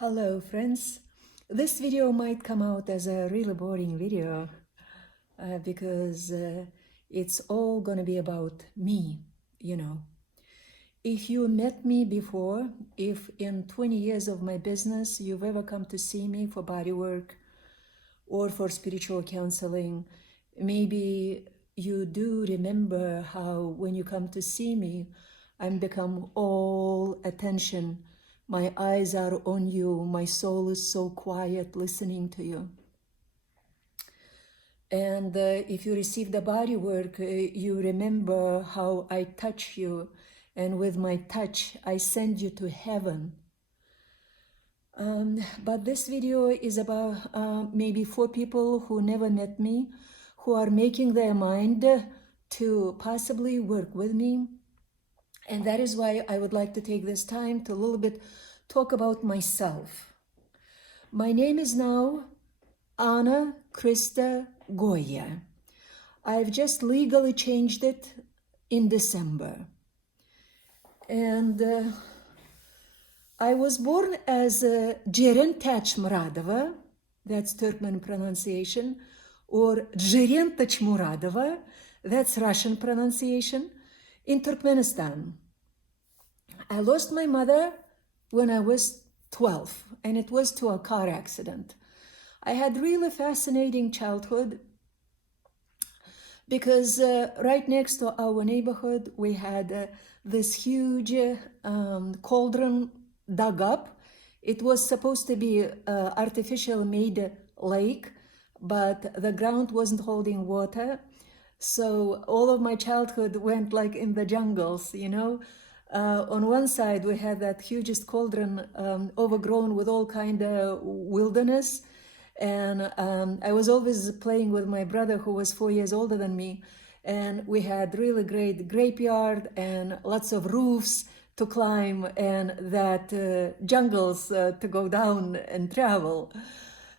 Hello friends, this video might come out as a really boring video because it's all gonna be about me, you know. If you met me before, if in 20 years of my business you've ever come to see me for bodywork or for spiritual counseling, maybe you do remember how when you come to see me, I'm become all attention. My eyes are on you. My soul is so quiet listening to you. And if you receive the body work, you remember how I touch you. And with my touch, I send you to heaven. But this video is about maybe 4 people who never met me, who are making their mind to possibly work with me. And that is why I would like to take this time to a little bit talk about myself. My name is now Anna Krista Goyya. I've just legally changed it in December. And I was born as Джерен Тачмурадова, that's Turkmen pronunciation, or Джерен Тачмурадова, that's Russian pronunciation, in Turkmenistan. I lost my mother when I was 12, and it was to a car accident. I had really fascinating childhood because right next to our neighborhood, we had this huge cauldron dug up. It was supposed to be an artificial made lake, but the ground wasn't holding water. So all of my childhood went like in the jungles, you know. On one side, we had that hugest cauldron overgrown with all kind of wilderness. And I was always playing with my brother who was 4 years older than me. And we had really great graveyard and lots of roofs to climb and that jungles to go down and travel.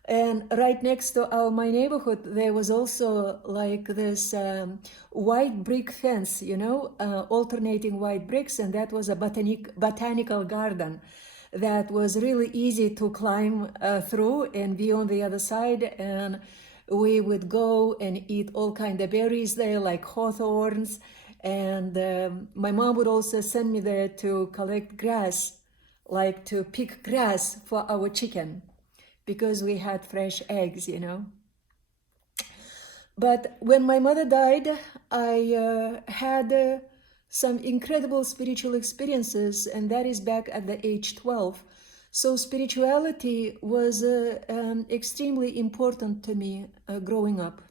And right next to my neighborhood, there was also like this white brick fence, you know, alternating white bricks. And that was a botanical garden that was really easy to climb through and be on the other side. And we would go and eat all kind of berries there, like hawthorns. And my mom would also send me there to collect grass, like to pick grass for our chicken, because we had fresh eggs, you know. But when my mother died, I had some incredible spiritual experiences, and that is back at the age 12. So spirituality was extremely important to me growing up.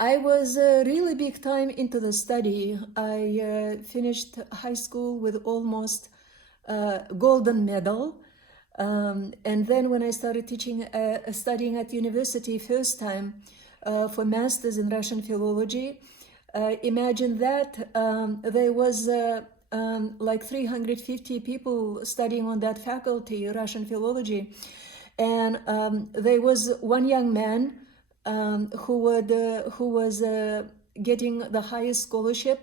I was really big time into the study. I finished high school with almost golden medal. And then when I started studying at university first time for master's in Russian philology, imagine that there was like 350 people studying on that faculty, Russian philology. And there was one young man who was getting the highest scholarship.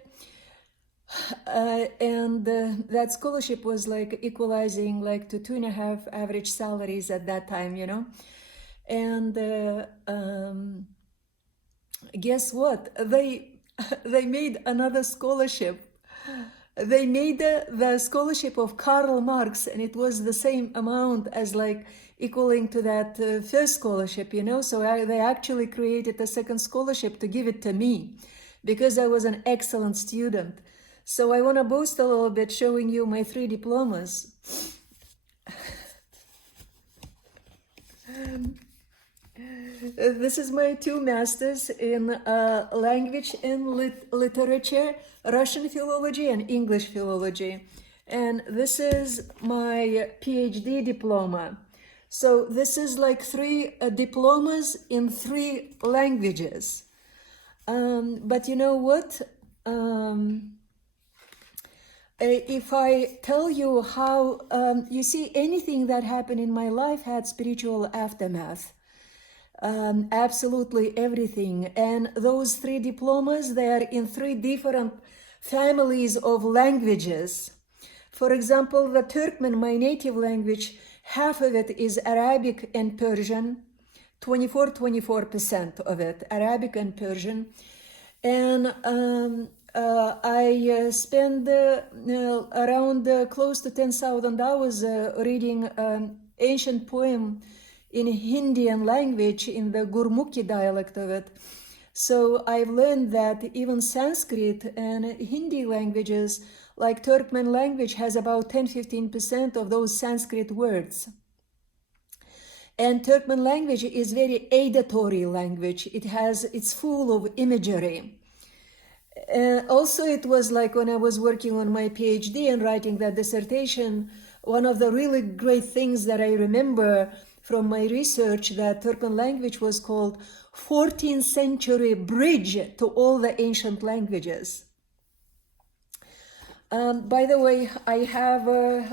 And that scholarship was like equalizing like to 2.5 average salaries at that time, you know. And guess what? They made another scholarship. They made the scholarship of Karl Marx, and it was the same amount as like equaling to that first scholarship, you know. So they actually created a second scholarship to give it to me because I was an excellent student. So I want to boast a little bit, showing you my 3 diplomas. This is my 2 masters in language and literature, Russian philology and English philology. And this is my PhD diploma. So this is like 3 diplomas in 3 languages. But you know what? If I tell you how, you see, anything that happened in my life had spiritual aftermath. Absolutely everything. And those 3 diplomas, they are in 3 different families of languages. For example, the Turkmen, my native language, half of it is Arabic and Persian, 24% of it, Arabic and Persian. And I spend around close to 10,000 hours reading ancient poem in Indian language, in the Gurmukhi dialect of it. So I've learned that even Sanskrit and Hindi languages, like Turkmen language, has about 10-15% of those Sanskrit words. And Turkmen language is very auditory language. It's full of imagery. Also, it was like when I was working on my PhD and writing that dissertation, one of the really great things that I remember from my research, that Turkmen language was called 14th century bridge to all the ancient languages. By the way, I have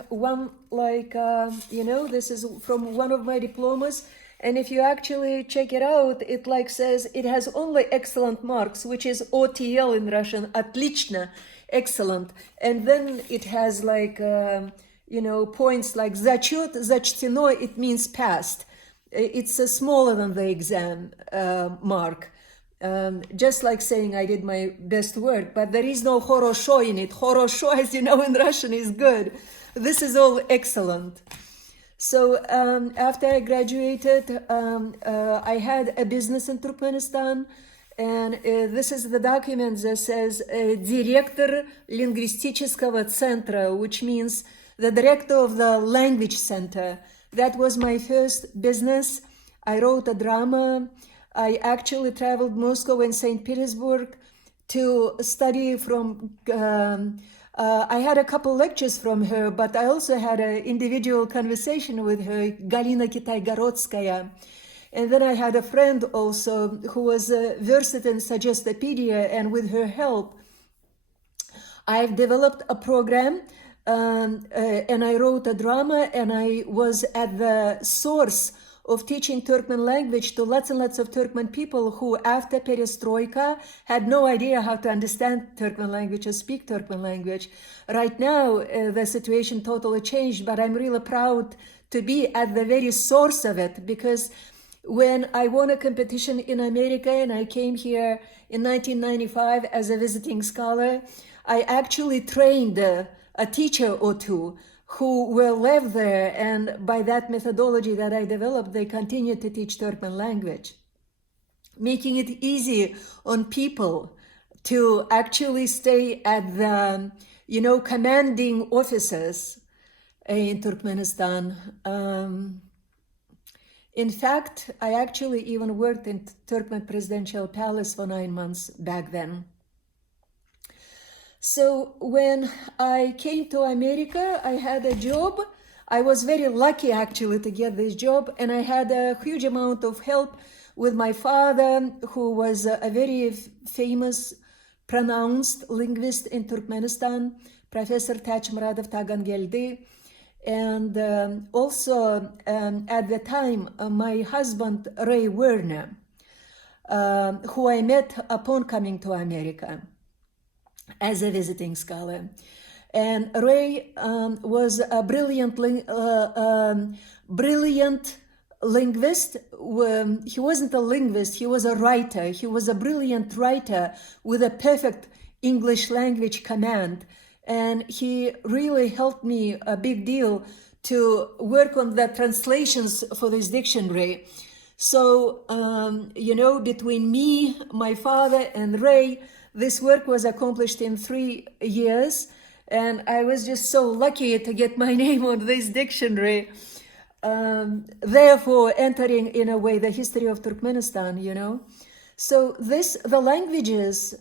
one, like, this is from one of my diplomas. And if you actually check it out, it like says it has only excellent marks, which is OTL in Russian, отлично, excellent. And then it has like, points like зачет, зачтено, it means passed. It's smaller than the exam mark. Just like saying I did my best work, but there is no хорошо in it. Хорошо, as you know, in Russian is good. This is all excellent. So after I graduated, I had a business in Turkmenistan, and this is the document that says Директор лингвистического центра, which means the director of the language center. That was my first business. I wrote a drama. I actually traveled Moscow and St. Petersburg to study from I had a couple lectures from her, but I also had an individual conversation with her, Galina Kitay-Gorodskaya. And then I had a friend also who was versed in Suggestopedia, and with her help, I've developed a program, and I wrote a drama, and I was at the source of teaching Turkmen language to lots and lots of Turkmen people who, after perestroika, had no idea how to understand Turkmen language or speak Turkmen language. Right now, the situation totally changed, but I'm really proud to be at the very source of it, because when I won a competition in America and I came here in 1995 as a visiting scholar, I actually trained a teacher or two who were left there, and by that methodology that I developed, they continued to teach Turkmen language, making it easy on people to actually stay at the, commanding offices in Turkmenistan. In fact, I actually even worked in Turkmen Presidential Palace for 9 months back then. So when I came to America, I had a job. I was very lucky actually to get this job, and I had a huge amount of help with my father, who was a very famous, pronounced linguist in Turkmenistan, Professor Tachmuradova Tagangeldi. And also at the time, my husband, Ray Werner, who I met upon coming to America as a visiting scholar. And Ray was a brilliant linguist. He wasn't a linguist, he was a writer. He was a brilliant writer with a perfect English language command. And he really helped me a big deal to work on the translations for this dictionary. So, between me, my father, and Ray, this work was accomplished in 3 years, and I was just so lucky to get my name on this dictionary, therefore entering, in a way, the history of Turkmenistan, So the languages,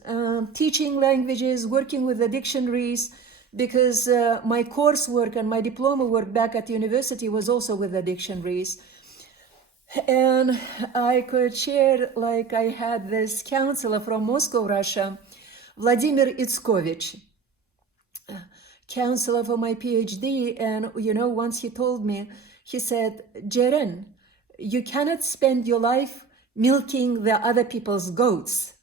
teaching languages, working with the dictionaries, because my coursework and my diploma work back at university was also with the dictionaries. And I could share, like, I had this counselor from Moscow, Russia, Vladimir Itskovich, counselor for my PhD. And, once he told me, he said, Джерен, you cannot spend your life milking the other people's goats.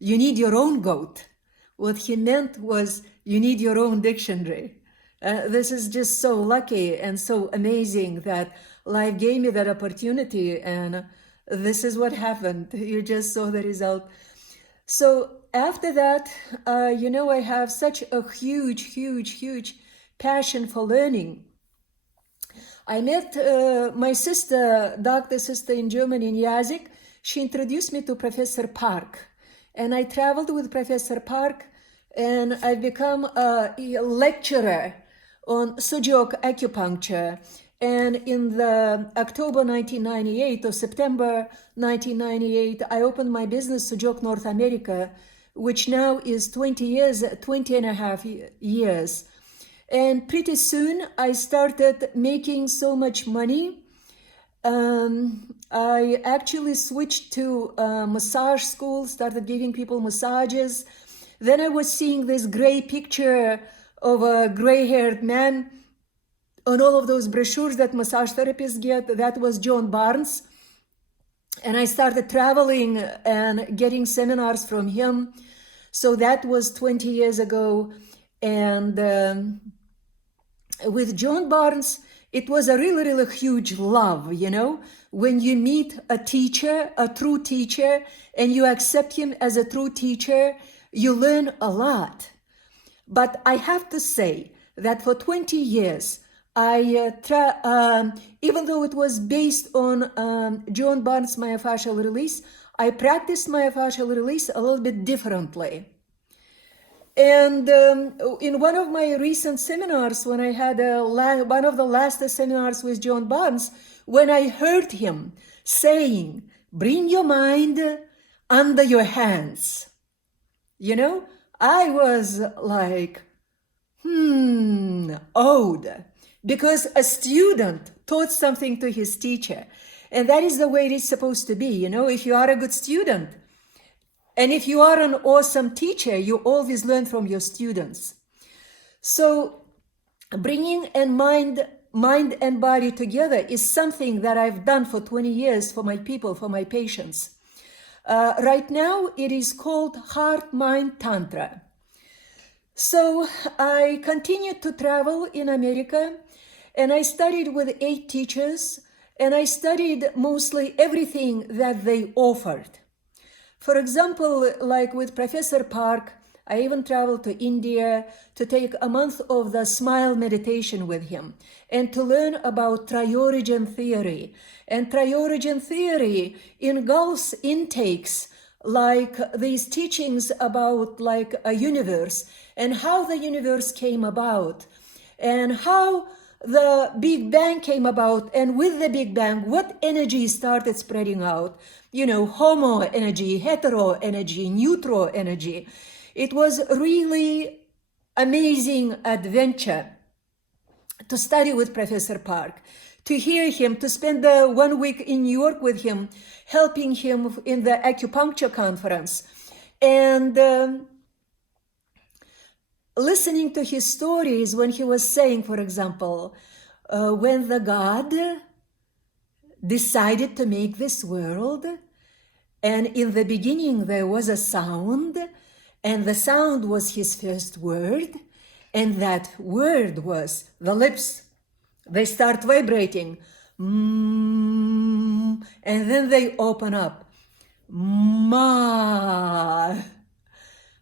You need your own goat. What he meant was, you need your own dictionary. This is just so lucky and so amazing that life gave me that opportunity, and this is what happened. You just saw the result. So after that, I have such a huge passion for learning. I met my sister, doctor sister in Germany, in Yazig. She introduced me to Professor Park, and I traveled with Professor Park, and I become a lecturer on Sujok acupuncture. And in the October 1998 or September 1998, I opened my business, Sujok North America, which now is 20 and a half years. And pretty soon I started making so much money. I actually switched to massage school, started giving people massages. Then I was seeing this gray picture of a gray-haired man on all of those brochures that massage therapists get. That was John Barnes. And I started traveling and getting seminars from him. So that was 20 years ago. And with John Barnes, it was a really huge love, when you meet a teacher, a true teacher, and you accept him as a true teacher, you learn a lot. But I have to say that for 20 years, even though it was based on John Barnes' myofascial release, I practiced myofascial release a little bit differently. And in one of my recent seminars, when I had one of the last seminars with John Barnes, when I heard him saying, "Bring your mind under your hands," I was like, awed, because a student taught something to his teacher. And that is the way it is supposed to be. If you are a good student, and if you are an awesome teacher, you always learn from your students. So bringing mind and body together is something that I've done for 20 years for my people, for my patients. Right now, it is called Heart-Mind Tantra. So I continued to travel in America, and I studied with 8 teachers, and I studied mostly everything that they offered. For example, like with Professor Park, I even traveled to India to take a month of the smile meditation with him and to learn about triorigin theory. And triorigin theory engulfs intakes like these teachings about like a universe and how the universe came about and how the Big Bang came about, and with the Big Bang, what energy started spreading out? Homo energy, hetero energy, neutral energy. It was really amazing adventure to study with Professor Park, to hear him, to spend 1 week in New York with him, helping him in the acupuncture conference, and listening to his stories when he was saying, for example, when the God decided to make this world, and in the beginning there was a sound, and the sound was his first word, and that word was the lips. They start vibrating, and then they open up, ma.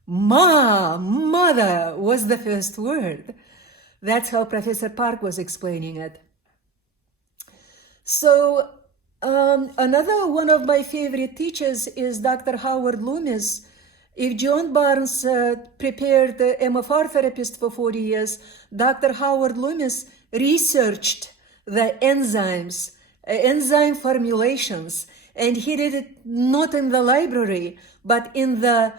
Mother was the first word. That's how Professor Park was explaining it. So another one of my favorite teachers is Dr. Howard Loomis. If John Barnes prepared the MFR therapist for 40 years, Dr. Howard Loomis researched the enzymes, enzyme formulations, and he did it not in the library, but in the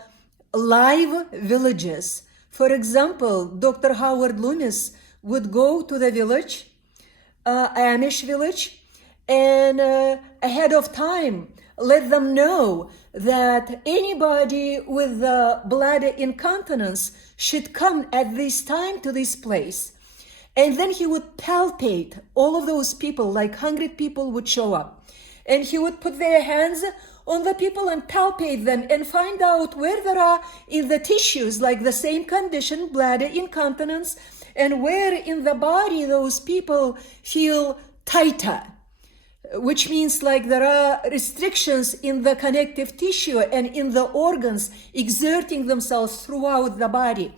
live villages. For example, Dr. Howard Loomis would go to the village, Amish village, and ahead of time let them know that anybody with bladder incontinence should come at this time to this place. And then he would palpate all of those people, like 100 people would show up. And he would put their hands on the people and palpate them and find out where there are in the tissues, like the same condition, bladder incontinence, and where in the body those people feel tighter, which means like there are restrictions in the connective tissue and in the organs exerting themselves throughout the body.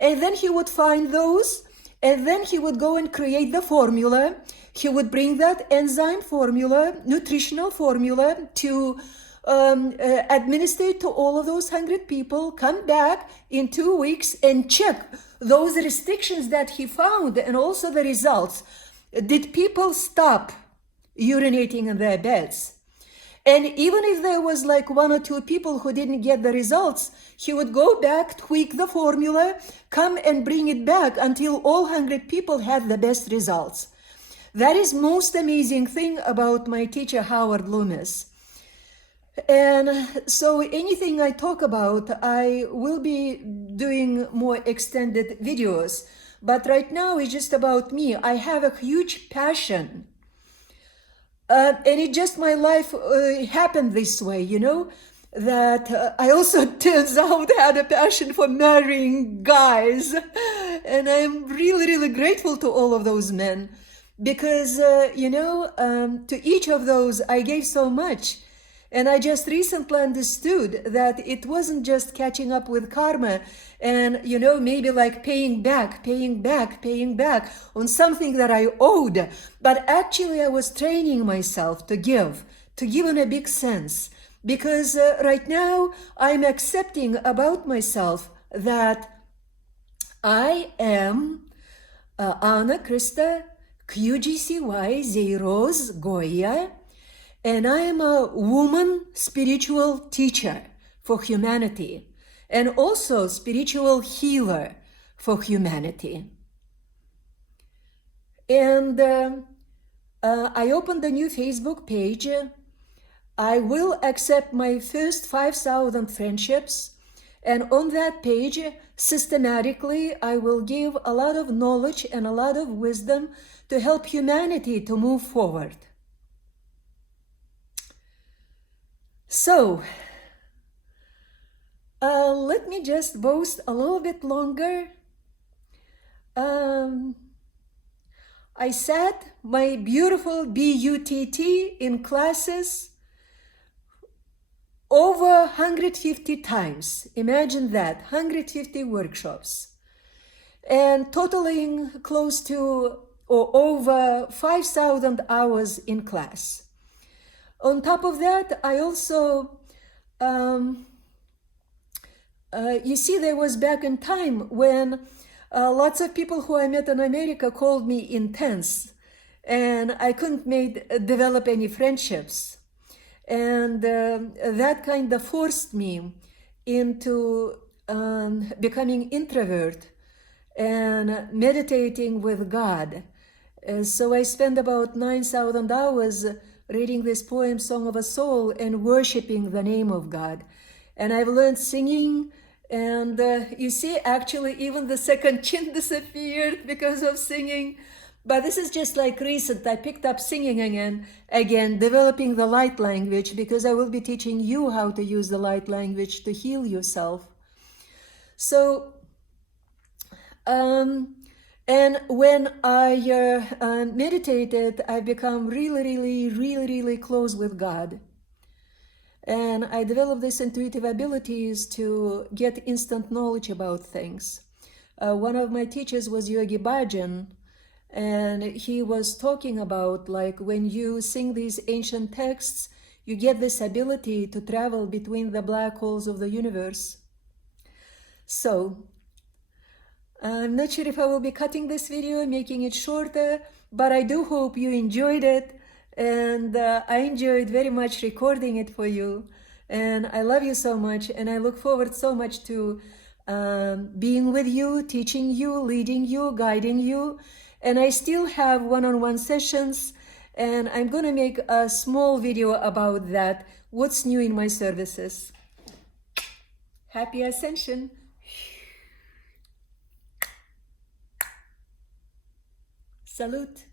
And then he would find those, and then he would go and create the formula. He would bring that enzyme formula, nutritional formula, to administer to all of those 100 people, come back in 2 weeks and check those restrictions that he found and also the results. Did people stop urinating in their beds? And even if there was like 1 or 2 people who didn't get the results, he would go back, tweak the formula, come and bring it back until all 100 people had the best results. That is most amazing thing about my teacher, Howard Loomis. And so anything I talk about, I will be doing more extended videos. But right now it's just about me. I have a huge passion. And it just, my life happened this way, you know, that I also turns out had a passion for marrying guys. And I'm really, really grateful to all of those men because, you know, to each of those I gave so much. And I just recently understood that it wasn't just catching up with karma and, you know, maybe like paying back on something that I owed. But actually I was training myself to give in a big sense. Because right now I'm accepting about myself that I am Anna Krista QGCY Z.Goyya. And I am a woman spiritual teacher for humanity and also spiritual healer for humanity. And I opened a new Facebook page. I will accept my first 5,000 friendships. And on that page, systematically, I will give a lot of knowledge and a lot of wisdom to help humanity to move forward. So, let me just boast a little bit longer. I sat my beautiful BUTT in classes over 150 times. Imagine that, 150 workshops. And totaling close to or over 5,000 hours in class. On top of that, I also, you see, there was back in time when lots of people who I met in America called me intense, and I couldn't develop any friendships. And that kind of forced me into becoming introvert and meditating with God. So I spent about 9,000 hours reading this poem, Song of a Soul, and worshiping the name of God. And I've learned singing, and you see, actually, even the second chin disappeared because of singing. But this is just like recent. I picked up singing again, developing the light language, because I will be teaching you how to use the light language to heal yourself. So, and when I meditated, I become really close with God. And I developed these intuitive abilities to get instant knowledge about things. One of my teachers was Yogi Bhajan, and he was talking about like when you sing these ancient texts, you get this ability to travel between the black holes of the universe. So, I'm not sure if I will be cutting this video, making it shorter, but I do hope you enjoyed it. And I enjoyed very much recording it for you. And I love you so much. And I look forward so much to being with you, teaching you, leading you, guiding you. And I still have one-on-one sessions. And I'm going to make a small video about that. What's new in my services. Happy Ascension. Salute.